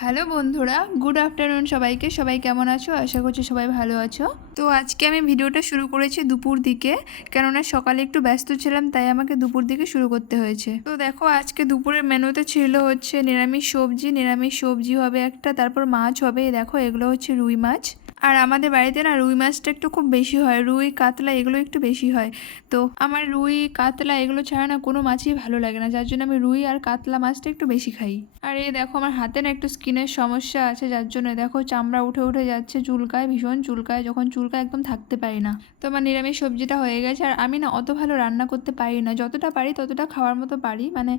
Hello বন্ধুরা, good afternoon সবাইকে। সবাই কেমন আছো? আশা করছি সবাই ভালো আছো। তো আজকে আমি ভিডিওটা শুরু করেছি দুপুর দিকে, কেননা সকালে একটু ব্যস্ত ছিলাম, তাই আমাকে দুপুর দিকে শুরু করতে হয়েছে। তো দেখো, আজকে দুপুরের মেনুতে ছিল হচ্ছে নিরামিষ সবজি হবে একটা, তারপর মাছ হবে। দেখো, এগুলো হচ্ছে রুই মাছ। আর আমাদের বাড়িতে না রুই মাছটা একটু খুব বেশি হয়, রুই কাতলা এগুলো একটু বেশি হয়। তো আমার রুই কাতলা এগুলো ছাড়া না কোনো মাছই ভালো লাগে না, যার জন্য আমি রুই আর কাতলা মাছটা একটু বেশি খাই। আর এই দেখো, আমার হাতে না একটু স্কিনের সমস্যা আছে, যার জন্য দেখো চামড়া উঠে উঠে যাচ্ছে, চুলকায়, ভীষণ চুলকায়। যখন চুলকায় একদম থাকতে পারি না। তো আমার নিরামিষ সবজিটা হয়ে গেছে। আর আমি না অত ভালো রান্না করতে পারি না, যতটা পারি ততটা খাওয়ার মতো পারি, মানে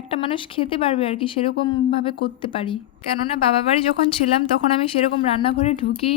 একটা মানুষ খেতে পারবে আর কি, সেরকমভাবে করতে পারি। কেননা বাবা বাড়ি যখন ছিলাম তখন আমি সেরকম রান্নাঘরে ঢুকে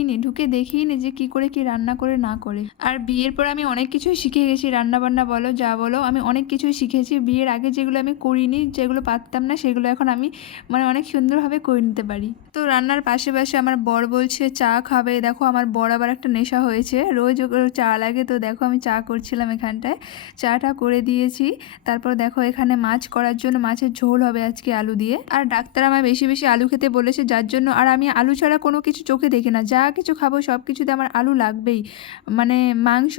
দেখিনি যে কি করে কি রান্না করে না করে। আর বিয়ের পর আমি অনেক কিছুই শিখে গেছি, রান্না বান্না বলো যা বলো, আমি অনেক কিছুই শিখেছি। বিয়ের আগে যেগুলো আমি করিনি, যেগুলো পারতাম না, সেগুলো এখন আমি মানে অনেক সুন্দরভাবে করে নিতে পারি। তো রান্নার পাশে পাশে আমার বর বলছে চা খাবে। দেখো, আমার বর আবার একটা নেশা হয়েছে, রোজ ওর চা লাগে। তো দেখো, আমি চা করছিলাম এখানটায়, চাটা করে দিয়েছি। তারপর দেখো, এখানে মাছ করার জন্য মাছের ঝোল হবে আজকে আলু দিয়ে। আর ডাক্তার আমায় বেশি বেশি আলু খেতে বলেছে, যার জন্য আর আমি আলু ছাড়া কোনো কিছু চোখে দেখি না, যা কিছু খাবো সব কিছুতে আমার আলু লাগবেই। মানে মাংস,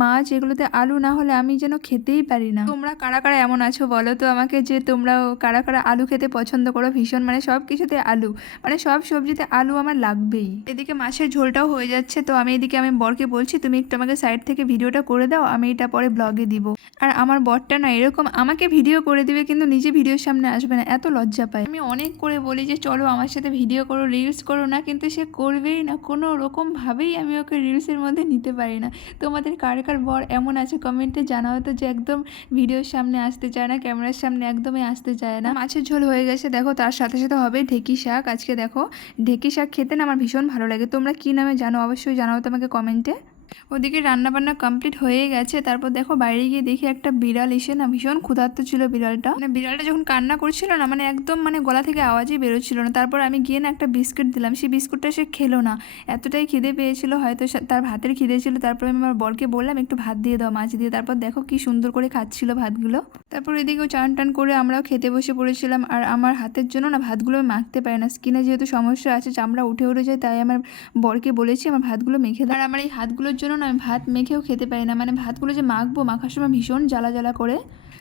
মাছ এগুলোতে আলু না হলে আমি যেন খেতেই পারি না। তোমরা কারা কারা এমন আছো বলো তো আমাকে, যে তোমরাও কারা কারা আলু খেতে পছন্দ করো ভীষণ, মানে সব কিছুতে আলু, মানে সব সবজিতে আলু আমার লাগবেই। এদিকে মাছের ঝোলটাও হয়ে যাচ্ছে, তো আমি এদিকে আমি বরকে বলছি তুমি একটু আমাকে সাইড থেকে ভিডিওটা করে দাও, আমি এটা পরে ব্লগে দিব। আর আমার বরটা না এরকম, আমাকে ভিডিও করে দিবে কিন্তু নিজে ভিডিওর সামনে আসবে না, এত লজ্জা পায়। আমি অনেক করে বলি যে চলো আমার সাথে ভিডিও করো, রিলস করো না, কিন্তু সে করবেই না, কোনো রকমভাবেই আমি ওকে রিলসের মধ্যে নিতে পারি না। তোমাদের কার কার বর এমন আছে কমেন্টে জানাও তো, যে একদম ভিডিওর সামনে আসতে চায় না, ক্যামেরার সামনে একদমই আসতে চায় না। মাছের ঝোল হয়ে গেছে, দেখো তার সাথে সাথে হবে ঢেঁকি শাক। আজকে দেখো, ঢেঁকি শাক খেতে না আমার ভীষণ ভালো লাগে। তোমরা কী নামে জানো অবশ্যই জানাও তোমাকে কমেন্টে। ওদিকে রান্নাবান্না কমপ্লিট হয়ে গেছে। তারপর দেখো, বাইরে গিয়ে দেখি একটা বিড়াল এসে না, ভীষণ ক্ষুধার্ত ছিল বিড়ালটা। মানে বিড়ালটা যখন কান্না করছিল না, মানে একদম মানে গলা থেকে আওয়াজই বেরোচ্ছিল না। তারপর আমি গিয়ে না একটা বিস্কুট দিলাম, সেই বিস্কুটটা সে খেলো না, এতটাই খিদে পেয়েছিল, হয়তো তার ভাতের খিদে ছিল। তারপর আমি আমার বরকে বললাম একটু ভাত দিয়ে দাও মাছ দিয়ে। তারপর দেখো কি সুন্দর করে খাচ্ছিল ভাতগুলো। তারপর এদিকেও চান টান করে আমরাও খেতে বসে পড়েছিলাম। আর আমার হাতের জন্য না ভাতগুলো আমি মাখতে পারি না, স্কিনে যেহেতু সমস্যা আছে, চামড়া উঠে উঠে যায়, তাই আমার বরকে বলেছি আমার ভাতগুলো মেখে দাও। আর আমার এই হাতগুলোর জন্য না আমি ভাত মেখেও খেতে পারি না, মানে ভাতগুলো যে মাখবো, মাখার সময় ভীষণ জ্বালা জ্বালা করে।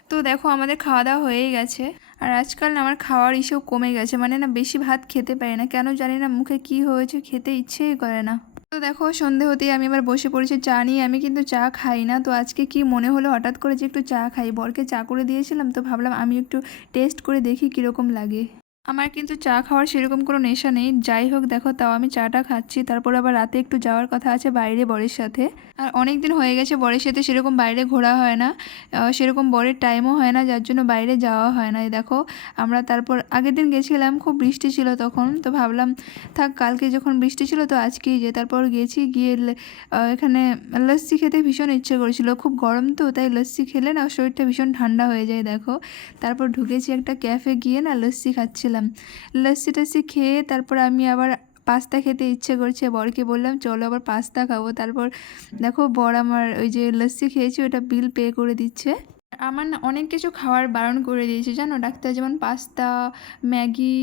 তো দেখো, আমাদের খাওয়া দাওয়া হয়েই গেছে। আর আজকাল না আমার খাওয়ার ইসেও কমে গেছে, মানে না বেশি ভাত খেতে পারি না, কেন জানি না, মুখে কি হয়েছে খেতে ইচ্ছেই করে না। তো দেখো, সন্ধে হতেই আমি এবার বসে পড়েছি চা নিয়ে। আমি কিন্তু চা খাই না, তো আজকে কি মনে হলো হঠাৎ করে যে একটু চা খাই, বরকে চা করে দিয়েছিলাম, তো ভাবলাম আমি একটু টেস্ট করে দেখি কীরকম লাগে। আমার কিন্তু চা খাওয়ার সেরকম কোনো নেশা নেই, যাই হোক দেখো তাও আমি চাটা খাচ্ছি। তারপর আবার রাতে একটু যাওয়ার কথা আছে বাইরে বরের সাথে। আর অনেক দিন হয়ে গেছে বরের সাথে সেরকম বাইরে ঘোরা হয় না, সেরকম বরের টাইমও হয় না, যার জন্য বাইরে যাওয়া হয় না। এই দেখো, আমরা তারপর আগের দিন গেছিলাম, খুব বৃষ্টি ছিল তখন, তো ভাবলাম থাক কালকে যখন বৃষ্টি ছিল তো আজকেই যে। তারপর গেছি, গিয়ে এখানে লস্যি খেতে ভীষণ ইচ্ছে করেছিল, খুব গরম তো, তাই লস্যি খেলে না শরীরটা ভীষণ ঠান্ডা হয়ে যায়। দেখো, তারপর ঢুকেছি একটা ক্যাফে, গিয়ে না লস্যি খাচ্ছিলাম। লস্যি টস্যি খেয়ে তারপর আমি আবার পাস্তা খেতে ইচ্ছে করছে, বরকে বললাম চলো আবার পাস্তা খাবো। তারপর দেখো, বর আমার ওই যে লস্যি খেয়েছি ওটা বিল পে করে দিচ্ছে। আমার না অনেক কিছু খাওয়ার বারণ করে দিয়েছে জানো ডাক্তার, যেমন পাস্তা, ম্যাগি,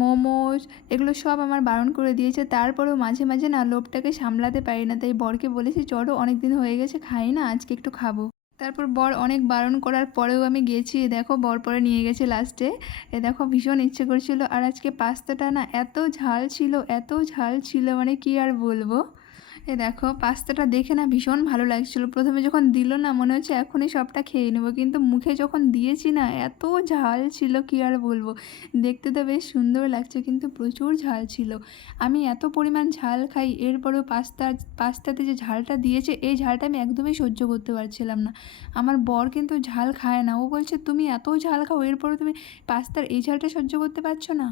মোমোজ, এগুলো সব আমার বারণ করে দিয়েছে। তারপরেও মাঝে মাঝে না লোভটাকে সামলাতে পারি না, তাই বরকে বলেছি চলো অনেক দিন হয়ে গেছে খাই না, আজকে একটু খাবো। তারপর বর অনেক বারণ করার পরেও আমি গেছি। দেখো, বর পরে নিয়ে গেছে লাস্টে। দেখো, ভীষণ ইচ্ছে করছিল। আর আজকে পাস্তাটা না এত ঝাল ছিল, এত ঝাল ছিল, মানে কি আর বলবো। দেখো, পাস্তাটা দেখে না ভীষণ ভালো লাগছিল। প্রথমে যখন দিল না মনে হচ্ছে এখনই সবটা খেয়ে নেবো, কিন্তু মুখে যখন দিয়েছি না এত ঝাল ছিল কি আর বলবো। দেখতে তো বেশ সুন্দর লাগছে, কিন্তু প্রচুর ঝাল ছিল। আমি এত পরিমাণ ঝাল খাই, এরপরেও পাস্তাতে যে ঝালটা দিয়েছে, এই ঝালটা আমি একদমই সহ্য করতে পারছিলাম না। আমার বর কিন্তু ঝাল খায় না, ও বলছে তুমি এত ঝাল খাও, এরপরেও তুমি পাস্তার এই ঝালটা সহ্য করতে পারছো না।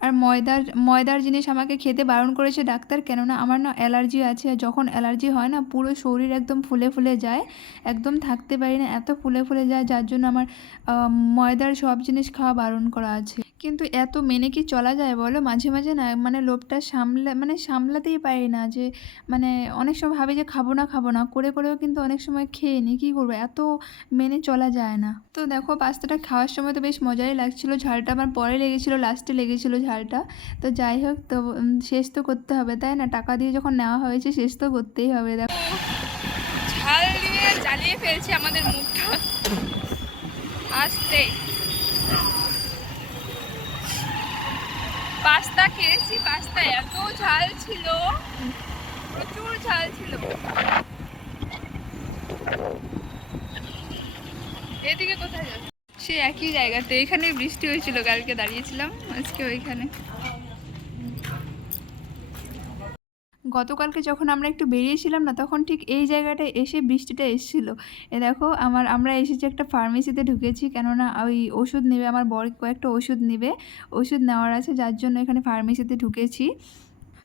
আর ময়দার ময়দার জিনিস আমাকে খেতে বারণ করেছে ডাক্তার, কেননা আমার না অ্যালার্জি আছে। আর যখন অ্যালার্জি হয় না পুরো শরীর একদম ফুলে ফুলে যায়, একদম থাকতে পারি না, এত ফুলে ফুলে যায়, যার জন্য আমার ময়দার সব জিনিস খাওয়া বারণ করা আছে। কিন্তু এত মেনে কি চলা যায় বলো? মাঝে, মাঝে না মানে লোভটা সামলাতেই পারি না যে মানে অনেক সময় ভাবি যে খাবো না, খাবো না। করে, করেও কিন্তু অনেক সময় খেয়ে নিই। কী করবো? এত মেনে চলা যায় না। তো দেখো পাস্তাটা খাওয়ার সময় তো বেশ মজাই লাগছিল। ঝালটা আমার পরে লেগেছিল, লাস্টে লেগেছিল ঝালটা। তো যাই হোক তো শেষ তো করতে হবে, তাই না? টাকা দিয়ে যখন নেওয়া হয়েছে শেষ তো করতেই হবে। দেখো ঝাল দিয়ে জ্বালিয়ে ফেলছে আমাদের মুখটা। আস্তে পাস্তা খেয়েছি, পাস্তা এত ঝাল ছিল, প্রচুর ঝাল ছিল। এদিকে কোথায় যাচ্ছে? সে একই জায়গাতে, এখানে বৃষ্টি হয়েছিল, কালকে দাঁড়িয়েছিলাম, আজকে ওইখানে। গতকালকে যখন আমরা একটু বেরিয়েছিলাম না, তখন ঠিক এই জায়গাটায় এসে বৃষ্টিটা এসেছিল। এ দেখো আমরা এসেছি একটা ফার্মেসিতে ঢুকেছি, কেননা ওই ওষুধ নেবে, আমার বর কয়েকটা ওষুধ নেবে, ওষুধ নেওয়ার আছে, যার জন্য এখানে ফার্মেসিতে ঢুকেছি।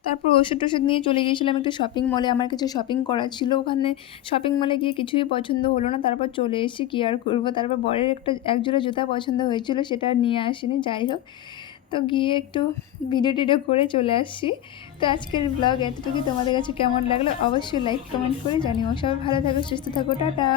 তারপর ওষুধ টষুধ নিয়ে চলে গিয়েছিলাম একটা শপিং মলে, আমার কিছু শপিং করার ছিল। ওখানে শপিং মলে গিয়ে কিছুই পছন্দ হলো না, তারপর চলে এসেছি, কী আর করবো। তারপর বরের একজোড়া জুতা পছন্দ হয়েছিল, সেটা আর নিয়ে আসিনি। যাই হোক, তো গিয়ে একটু ভিডিও টিডিও করে চলে আসছি। তো আজকের ব্লগ এতটুকুই। তোমাদের কাছে কেমন লাগলো অবশ্যই লাইক কমেন্ট করে জানিও। সবাই ভালো থাকো, সুস্থ থাকো, টাটা।